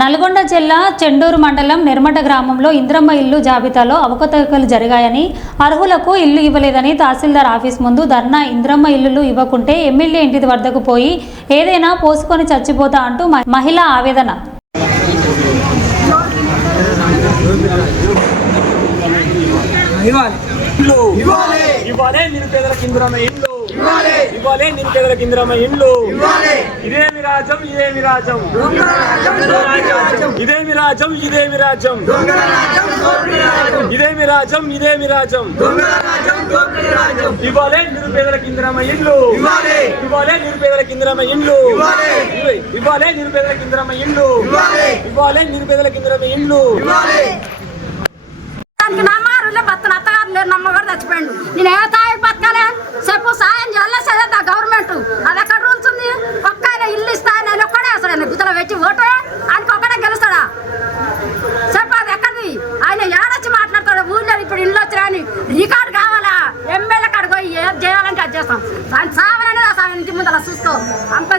నల్గొండ జిల్లా చెండూరు మండలం నిర్మట గ్రామంలో ఇంద్రమ్మ ఇల్లు జాబితాలో అవకతవకలు జరిగాయని, అర్హులకు ఇల్లు ఇవ్వలేదని తహసీల్దార్ ఆఫీస్ ముందు ధర్నా. ఇంద్రమ్మ ఇల్లులు ఇవ్వకుంటే ఎమ్మెల్యే ఇంటి వద్దకు పోయి ఏదైనా పోసుకొని చచ్చిపోతా అంటూ మహిళ ఆవేదన. ఇదేమి రాజ్యం ఇదేమి రాజ్యం ఇదేమి రాజ్యం ఇదేమి రాజ్యం ఇదేమి రాజ్యం ఇదేమి రాజ్యం ఇవ్వాలే నిరుపేదలకు ఇందిరమ్మ ఇల్లు, ఇవ్వాలే నిరుపేదలకు ఇందిరమ్మ ఇల్లు, ఇవ్వాలే నిరుపేదలకు ఇందిరమ్మ ఇల్లు, ఇవ్వాలే నిరుపేదలకు ఇందిరమ్మ ఇల్లు. అత్తగారు లేరు, నమ్మగారు చచ్చిపోయిండు. నేను ఏ తాయి బతకాలే చెప్పు, సాయం చేయాలి గవర్నమెంట్. అది ఎక్కడ రూల్స్ ఉంది? ఒక్క ఇల్లు ఇస్తా నేను ఒక్కడే అసలు గుతలో పెట్టి ఓటే ఆయనకి ఒక్కడే గెలుస్తాడా చెప్పు? అది ఎక్కడిది? ఆయన ఏడొచ్చి మాట్లాడతాడు ఊళ్ళో ఇప్పుడు ఇల్లు వచ్చినా అని రికార్డు కావాలా? ఎమ్మెల్యే కాడికి పోయి ఏం చేయాలంటే అది చేస్తాం. ఆయన సావననేది అసలు ఇంటి ముందు అలా చూసుకో అంత